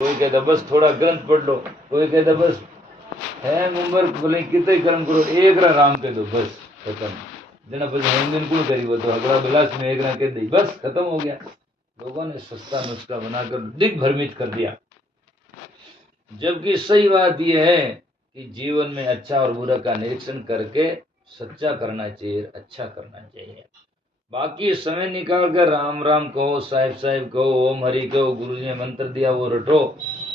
कोई कहता बस थोड़ा ग्रंथ पढ़ लो, कोई कहता बस है उम्र बोले कितने कर्म करो, एक रा राम कह दो बस खत्म। जना પછી હિન્દુન કોણ કરી वो तो अगला बिलास में एक रा कह दी बस खत्म हो गया। लोगों ने सस्ता नुस्खा बनाकर दिग्भ्रमित कर दिया। जबकि सही बात यह है कि जीवन में अच्छा और बुरा का निरीक्षण करके सच्चा करना चाहिए, अच्छा करना चाहिए। बाकी समय निकाल कर राम राम कहो, साहिब साहिब कहो, ओम हरि कहो, गुरु जी ने मंत्र दिया वो रटो,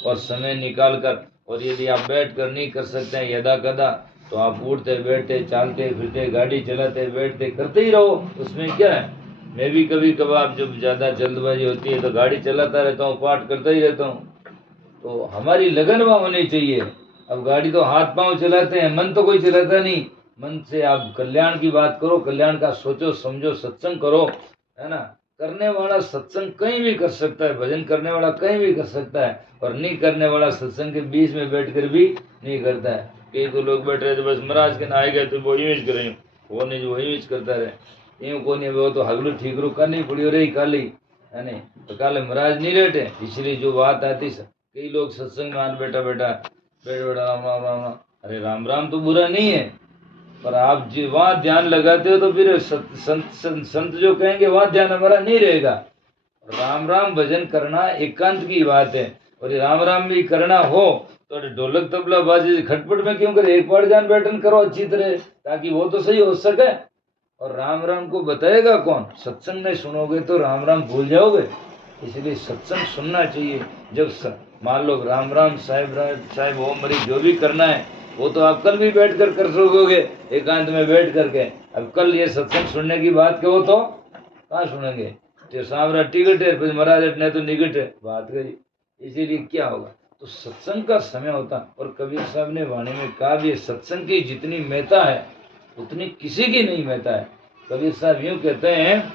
और समय निकाल कर, और यदि आप बैठ कर नहीं कर सकते हैं यदा कदा, तो आप उठते बैठते चालते फिरते गाड़ी चलाते बैठते करते ही रहो, उसमें क्या है। मैं भी कभी कभार जब ज़्यादा जल्दबाजी होती है तो गाड़ी चलाता रहता हूँ, पाठ करता ही रहता हूँ। तो हमारी लगन वहाँ होनी चाहिए। अब गाड़ी तो हाथ पांव चलाते हैं, मन तो कोई चलाता नहीं। मन से आप कल्याण की बात करो, कल्याण का सोचो समझो, सत्संग करो, है ना। करने वाला सत्संग कहीं भी कर सकता है, भजन करने वाला कहीं भी कर सकता है, और नहीं करने वाला सत्संग के बीच में बैठकर भी नहीं करता है। कई तो लोग बैठ रहे थे बस महाराज के ना आए गए तो वो यूज करें, वो नहीं जो यूज करता रहे, यूं को नहीं वो तो हगलू ठीकरू करनी पड़ी रही काली, है नहीं तो काले महाराज नहीं रहते। इसलिए जो बात आती कई लोग सत्संग में बैठा बैठा राम राम राम राम, अरे राम राम तो बुरा नहीं है, पर आप जी वहाँ ध्यान लगाते हो तो फिर संत जो कहेंगे वहाँ ध्यान हमारा नहीं रहेगा। राम राम भजन करना एकांत की बात है, और ये राम राम भी करना हो तो ढोलक तबला बाजी खटपट में क्यों करे, एक बार ध्यान बैठन करो अच्छी तरह, ताकि वो तो सही हो सके। और राम राम को बताएगा कौन, सत्संग में सुनोगे तो राम राम भूल जाओगे। इसलिए सत्संग सुनना चाहिए। जब मान लो राम राम साहिब ओम हरि जो भी करना है वो तो आप कल भी बैठ कर सकोगे एकांत में बैठ करके। अब कल ये सत्संग सुनने की बात कहो तो कहाँ सुनेंगे, तो सामरा टिकट है फिर महाराज नहीं तो निकट है बात करी। इसीलिए क्या होगा, तो सत्संग का समय होता। और कबीर साहब ने वाणी में कहा भी सत्संग की जितनी महत्ता है उतनी किसी की नहीं महत्ता है। कबीर साहब यूं कहते हैं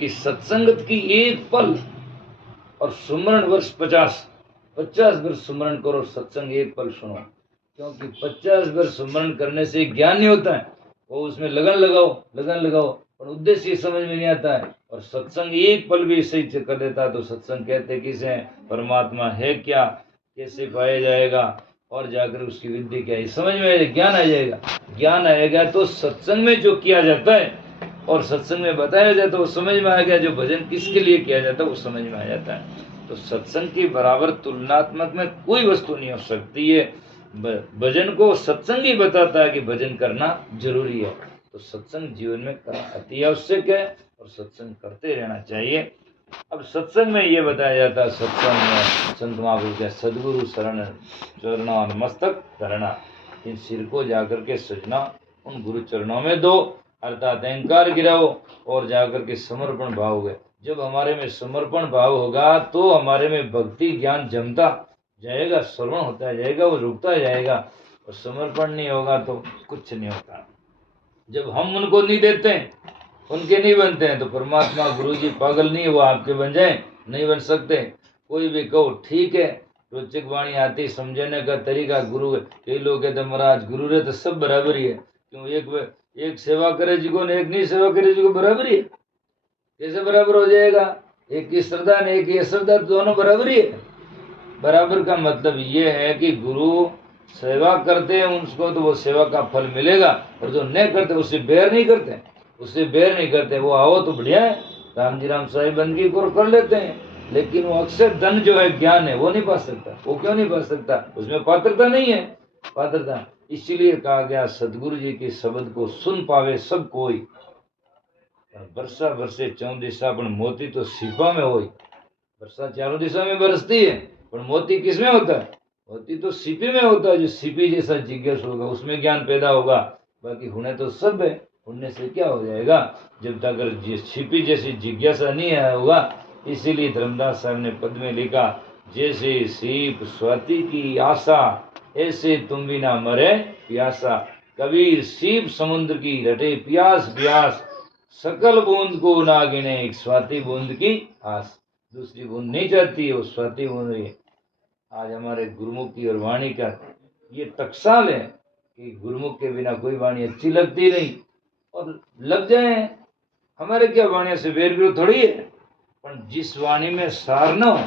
कि सत्संगत की एक पल और सुमरण वर्ष 50 वर्ष सुमरण करो, सत्संग एक पल सुनो। क्योंकि 50 वर्ष सुमरण करने से ज्ञान नहीं होता है, वो उसमें लगन लगाओ और उद्देश्य समझ में नहीं आता है। और सत्संग एक पल भी सही से कर देता तो सत्संग कहते किसे हैं, परमात्मा है क्या, कैसे पाया जाएगा, और जाकर उसकी विधि क्या है समझ में आएगा, ज्ञान आ जाएगा। ज्ञान आएगा तो सत्संग में जो किया जाता है और सत्संग में बताया जाता है वो समझ में आ गया, जो भजन किसके लिए किया जाता है वो समझ में आ जाता है। तो सत्संग के बराबर तुलनात्मक में कोई वस्तु नहीं हो सकती है। भजन को सत्संग ही बताता है कि भजन करना जरूरी है। तो सत्संग जीवन में करना अति आवश्यक है और सत्संग करते रहना चाहिए। अब सत्संग में ये बताया जाता है, सत्संग में संत महापुरुष के सदगुरु शरण चरणों और मस्तक धरना, इन सिर को जाकर के सजना उन गुरु चरणों में दो, अर्थात अहंकार गिराओ और जाकर के समर्पण भाव हो। जब हमारे में समर्पण भाव होगा तो हमारे में भक्ति ज्ञान जमता जाएगा, श्रवण होता जाएगा, वो रुकता जाएगा। और समर्पण नहीं होगा तो कुछ नहीं होता। जब हम उनको नहीं देते उनके नहीं बनते हैं तो परमात्मा गुरु जी पागल नहीं है वो आपके बन जाए, नहीं बन सकते। कोई भी कहो ठीक है, रोचक वाणी आती समझने का तरीका गुरु है। कई लोग कहते महाराज गुरु रे तो सब बराबर ही है, क्यों एक सेवा करे जी को ने एक नहीं सेवा करे जी को बराबर ही है, कैसे बराबर हो जाएगा। एक की श्रद्धा ने एक की अश्रद्धा, दोनों बराबर ही है। बराबर का मतलब ये है कि गुरु सेवा करते हैं उसको तो वो सेवा का फल मिलेगा, और जो नहीं करते उससे बैर नहीं करते, वो आओ तो बढ़िया है, राम जी राम साहिब बंदगी को कर लेते हैं, लेकिन वो अक्षर धन जो है ज्ञान है वो नहीं पा सकता। वो क्यों नहीं पा सकता, उसमें पात्रता नहीं है। पात्रता इसीलिए कहा गया सदगुरु जी के शब्द को सुन पावे सब कोई, वर्षा बरसे चौं दिशा पण मोती तो सीपा में हो। वर्षा चारों दिशा में बरसती है पर मोती किस में होता है, मोती तो सीपी में होता है। जो सीपी जैसा जिज्ञासु होगा उसमें ज्ञान पैदा होगा, बाकी हुने तो सब है, उनने से क्या हो जाएगा जब तक सीपी जैसी जिज्ञासा नहीं आया होगा। इसीलिए धर्मदास साहब ने पद में लिखा, जैसे सीप स्वाति की आशा ऐसे तुम भी ना मरे प्यासा। कबीर सीप समुद्र की रटे प्यास प्यास, सकल बूंद को ना गिने एक स्वाति बूंद की आस। दूसरी बूंद नहीं चाहती है, वो स्वाति बूंद है। आज हमारे गुरुमुख की और वाणी का ये टकसाल है कि गुरुमुख के बिना कोई वाणी अच्छी लगती नहीं, और लग जाए हमारे क्या वाणियों से वेर विरोध थोड़ी है, पर जिस वाणी में सार न हो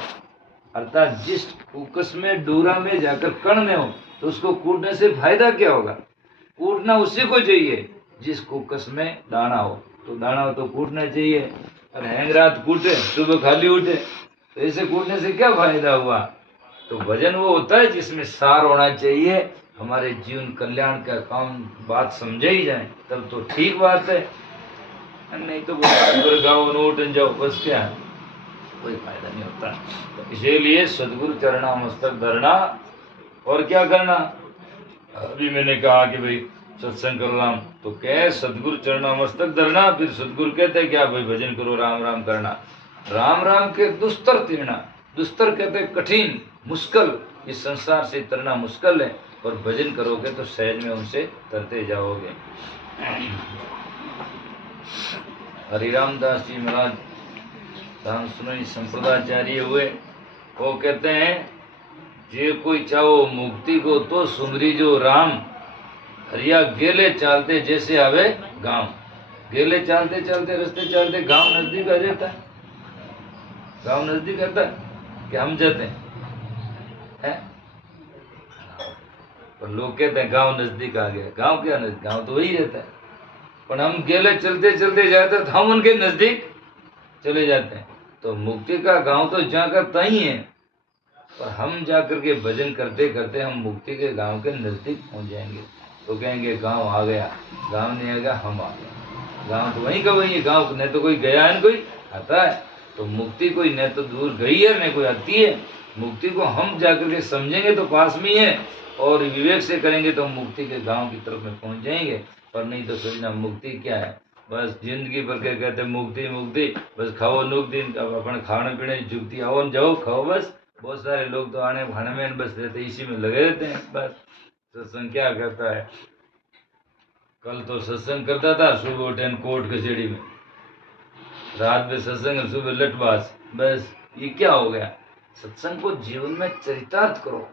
अर्थात जिस कुकस में डूरा में जाकर कण में हो तो उसको कूटने से फायदा क्या होगा? कूटना उसी को चाहिए जिस कुकस में दाना हो, तो दाना हो तो कूटना चाहिए। और हैंग रात कूटे सुबह खाली उठे तो ऐसे कूटने से क्या फायदा हुआ? तो भजन वो होता है जिसमें सार होना चाहिए, हमारे जीवन कल्याण का काम बात समझे ही जाए तब तो ठीक बात है, नहीं तो गाओ नोट जाओ बस क्या है, कोई फायदा नहीं होता। तो इसीलिए सदगुरु चरणा मस्तक धरना और क्या करना? अभी मैंने कहा कि भाई सत्संग करो राम, तो कह सदगुरु चरणा मस्तक धरना, फिर सदगुरु कहते क्या भाई भजन करो राम राम करना। राम राम के दुस्तर तीरना, दुस्तर कहते कठिन मुश्किल, इस संसार से तरना मुश्किल है, और भजन करोगे तो सहज में उनसे तरते जाओगे। हरिराम दास जी महाराज धाम सुनई संप्रदाचार्य हुए, वो कहते हैं जे कोई चाहो मुक्ति को तो सुमरी जो राम, हरिया गेले चालते जैसे आवे गांव। गेले चालते चालते रास्ते चलते गांव नजदीक आ जाता है, गांव नजदीक आता है कि हम जाते हैं, पर लोग कहते हैं गांव नजदीक आ गया। गांव क्या नजदीक, गांव तो वही रहता है, पर हम गेले चलते चलते जाते तो हम उनके नजदीक चले जाते हैं। तो मुक्ति का गांव तो जहाँ का तही है, पर हम जाकर के भजन करते करते हम मुक्ति के गांव के नजदीक पहुंच जाएंगे। तो कहेंगे गांव आ गया, गांव नहीं आएगा हम आ गए। गांव तो वहीं का वहीं है, गांव न तो कोई गया है न कोई आता है। तो मुक्ति कोई न तो दूर गई है न कोई आती है। मुक्ति को हम जाकर के समझेंगे तो पास में ही है, और विवेक से करेंगे तो हम मुक्ति के गांव की तरफ में पहुंच जाएंगे। पर नहीं तो सोचना मुक्ति क्या है, बस जिंदगी भर के कहते मुक्ति मुक्ति, बस खाओ नुक्ति, अपन खाने पीने की जुगती आओ न जाओ खाओ बस। बहुत सारे लोग तो आने खाने में बस रहते, इसी में लगे रहते हैं बस। सत्संग क्या करता है? कल तो सत्संग करता था, सुबह उठे कोर्ट कचहरी में, रात में सत्संग, सुबह लटबाज, बस ये क्या हो गया? सत्संग को जीवन में चरितार्थ करो,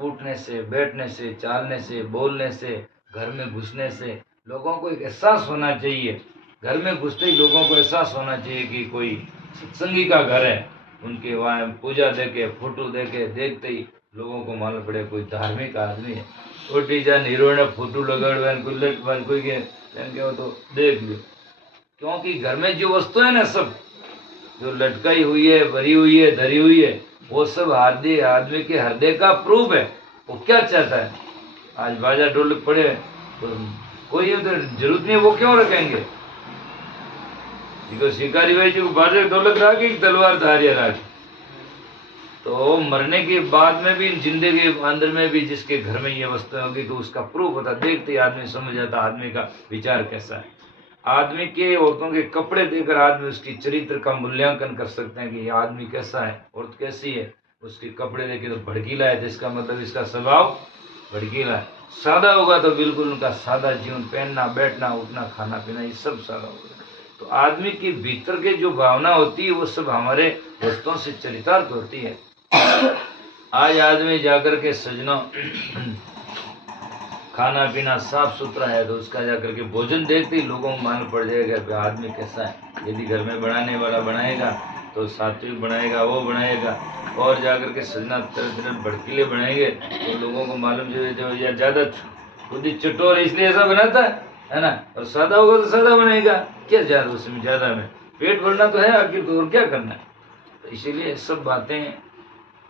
उठने से बैठने से चालने से बोलने से घर में घुसने से लोगों को एक एहसास होना चाहिए। घर में घुसते ही लोगों को एहसास होना चाहिए कि कोई सत्संगी का घर है। उनके वहाँ पूजा देखे फोटो देखे देखते ही लोगों को मालूम पड़े कोई धार्मिक आदमी है। उठी जा हीरो ने फोटो लगाड़ कोई लट बन कोई के तो देख लियो, क्योंकि घर में जो वस्तु है ना सब जो लटकाई हुई है भरी हुई है धरी हुई है वो सब हार्दिक आदमी के हृदय का प्रूफ है। वो क्या चाहता है? आज बाजा ढोलक पड़े तो कोई उधर जरूरत नहीं, वो क्यों रखेंगे? शिकारी भाई जो बाजे ढोलक राखी तलवार धारिया राखी, तो मरने के बाद में भी जिंदगी के अंदर में भी जिसके घर में ये वस्तु होगी तो उसका प्रूफ होता, देखते ही आदमी समझ जाता आदमी का विचार कैसा है। आदमी के औरतों के कपड़े देखकर आदमी उसकी चरित्र का मूल्यांकन कर सकते हैं कि ये आदमी कैसा है, औरत कैसी है। उसके कपड़े देखे तो भड़कीला है तो इसका मतलब इसका स्वभाव भड़कीला है। सादा होगा तो बिल्कुल उनका सादा जीवन, पहनना बैठना उठना खाना पीना ये सब सादा होगा। तो आदमी के भीतर के जो भावना होती है वो सब हमारे वस्तुओं से चरितार्थ होती है। आज आदमी जाकर के सजनों खाना पीना साफ सुथरा है तो उसका जाकर के भोजन देखते ही लोगों को मालूम पड़ जाएगा कि आदमी कैसा है। यदि घर में बनाने वाला बनाएगा तो सात्विक बनाएगा, वो बनाएगा, और जाकर के सजना तरह भड़कीले बनाएंगे तो लोगों को मालूम जो या ज़्यादा खुद ही चटोर इसलिए ऐसा बनाता है ना, और सादा होगा तो सादा बनाएगा, क्या ज़्यादा उसमें ज़्यादा में पेट भरना तो है आखिर, तो और क्या करना है। तो इसीलिए सब बातें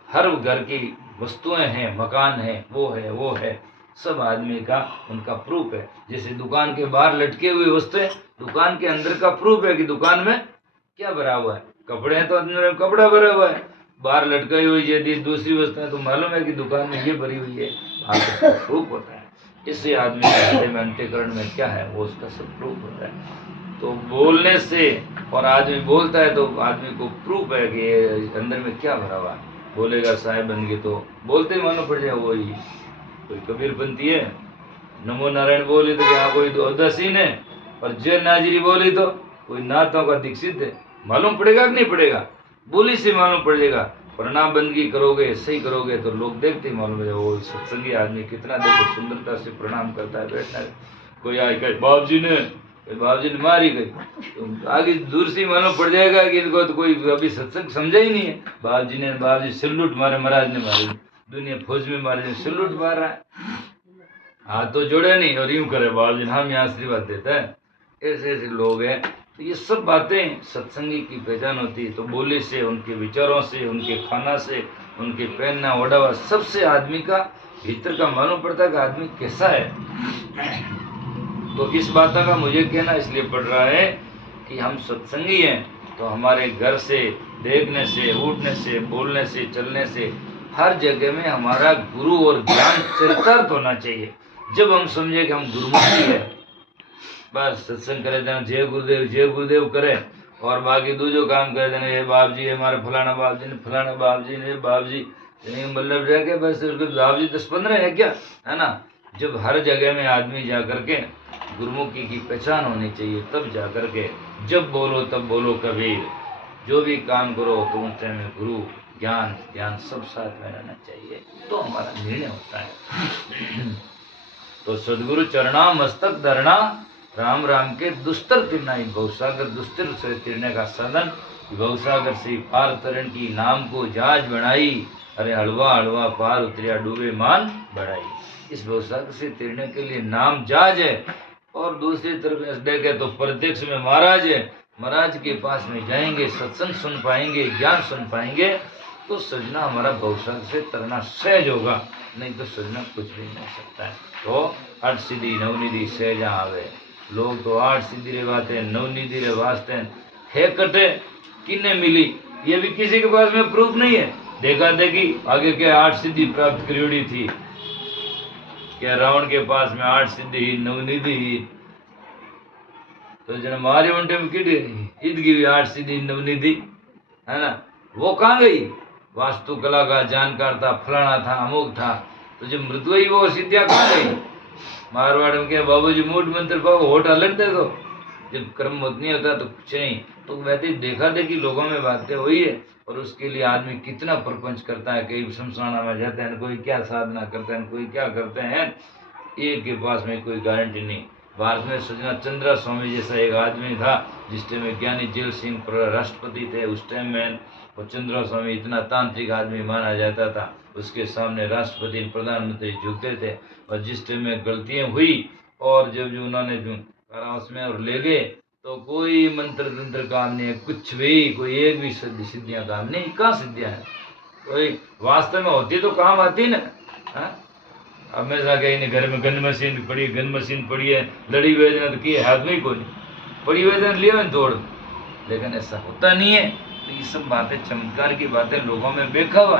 हर घर की वस्तुएं हैं, मकान है, वो है सब आदमी का उनका प्रूफ है। जैसे दुकान के बाहर लटके हुए वस्तुएं दुकान के अंदर का प्रूफ है कि दुकान में क्या भरा हुआ है। कपड़े हैं तो अंदर कपड़ा भरा हुआ है, बाहर लटकाई हुई यदि दूसरी वस्तुएं तो मालूम है कि दुकान में ये भरी हुई है, आपका प्रूफ होता है। इससे आदमी के में अंतःकरण में क्या है वो उसका सब प्रूफ होता है। तो बोलने से और आदमी बोलता है तो आदमी को प्रूफ है कि अंदर में क्या भरा हुआ है। बोलेगा साहेब बन गए तो बोलते ही मालूम पड़ जाए वही कोई कबीरपंथी है। नमो नारायण बोली तो यहाँ कोई उदासीन है, और जय नाजरी बोली तो कोई नाथों का दीक्षित है। मालूम पड़ेगा कि नहीं पड़ेगा? बोली से मालूम पड़ेगा। प्रणाम बंदगी करोगे सही करोगे तो लोग देखते ही मालूम है वो सत्संगी आदमी कितना देखो सुंदरता से प्रणाम करता है, बैठना है। कोई आए कहे बाप जी ने बाबू जी ने मारी गई, तो आगे दूर से मालूम पड़ जाएगा कि इनको तो कोई अभी सत्संग समझा ही नहीं है। बाबू जी सल्यूट मारे, महाराज ने मारी, दुनिया फौज में मारे, सल्यूट मार रहा है, हाथ तो जोड़े नहीं और यूं करे बाबू जी हम यहाँ आशीर्वाद देता है। ऐसे ऐसे लोग हैं। तो ये सब बातें सत्संगी की पहचान होती है। तो बोली से, उनके विचारों से, उनके खाना से, उनके पहनना ओढ़ावा, सबसे आदमी का भीतर का मालूम पड़ता है कि आदमी कैसा है। तो इस बात का मुझे कहना इसलिए पड़ रहा है कि हम सत्संगी हैं तो हमारे घर से, देखने से, उठने से, बोलने से, चलने से, हर जगह में हमारा गुरु और ज्ञान चरितार्थ होना चाहिए। जब हम समझे कि हम गुरुमुखी है, बस सत्संग करे देना, जय गुरुदेव करे, और बाकी दूसरो काम करे देना, ये बाप जी हमारे फलाना बाप जी ने, फलाना बाप जी ने, बाप जी नहीं, मतलब रह के बस उसके बाप जी 10-15 है क्या, है ना। जब हर जगह में आदमी जा करके गुरुमुखी की पहचान होनी चाहिए, तब जा करके जब बोलो तब बोलो कबीर, जो भी काम करो तो उस टाइम में गुरु ज्ञान ध्यान सब साथ में रहना चाहिए, तो हमारा निर्णय होता है। तो सदगुरु चरणा मस्तक धरना, राम राम के दुस्तर तिरना, भवसागर दुस्तर से तिरने का साधन, भवसागर से पार तरण की नाम को जहाज बनाई, अरे हलवा हलवा पार उतरिया डूबे मान बढ़ाई। इस भवसागर से तिरने के लिए नाम जहाज है, और दूसरी तरफ देखे तो प्रत्यक्ष में महाराज है। महाराज के पास में जाएंगे, सत्संग सुन पाएंगे, ज्ञान सुन पाएंगे, तो सजना हमारा भवसागर से तरना सहज होगा, नहीं तो सजना कुछ भी नहीं सकता है। तो 8 सिद्धि 9 निधि सहजा आवे, लोग तो 8 सिद्धि रे बातें 9 निधि रे वास्ते है कटे किन्ने मिली, ये भी किसी के पास में प्रूफ नहीं है। देखा देखी आगे के 8 सिद्धि प्राप्त करी थी, क्या रावण के पास में 8 सिद्धि 9 निधि, तो जन हमारे उल्टे में किड ईद की 8 सिद्धि 9 निधि, है ना, वो कहाँ गई। वास्तुकला का जानकार था, फलाना था, अमुक था, तो जब मृत्यु हुई वो सिद्धियां कहाँ गई। मारवाड़ में क्या बाबूजी मूड मंत्र पाओ होठ अलग दे दो, जब कर्म मत नहीं होता तो कुछ नहीं। तो वैसे देखा देखी लोगों में बातें हुई है, और उसके लिए आदमी कितना प्रपंच करता है, कई शमशाना में जाते हैं, कोई क्या साधना करते हैं, कोई क्या करते हैं, एक के पास में कोई गारंटी नहीं। भारत में सजना चंद्रा स्वामी जैसा एक आदमी था, जिस टाइम में ज्ञानी जेल सिंह राष्ट्रपति थे, उस टाइम में वो चंद्रा स्वामी इतना तांत्रिक आदमी माना जाता था, उसके सामने राष्ट्रपति प्रधानमंत्री झुकते थे। और जिस टाइम में गलतियां हुई और जब जो उन्होंने कारावास में और ले गए, तो कोई मंत्र तंत्र काम नहीं है, कुछ भी, कोई एक भी सिद्धियां काम नहीं। कहाँ सिद्धियां है, कोई वास्तव में होती तो काम आती ना। हमेशा कहीं घर में गन मशीन पड़ी, गन मशीन पड़ी है, लड़ी वेदना तो की हाथ में ही कोई पड़ी वेदना लिया मैंने तोड़, लेकिन ऐसा होता नहीं है। तो ये सब बातें चमत्कार की बातें लोगों में बेखा हुआ है।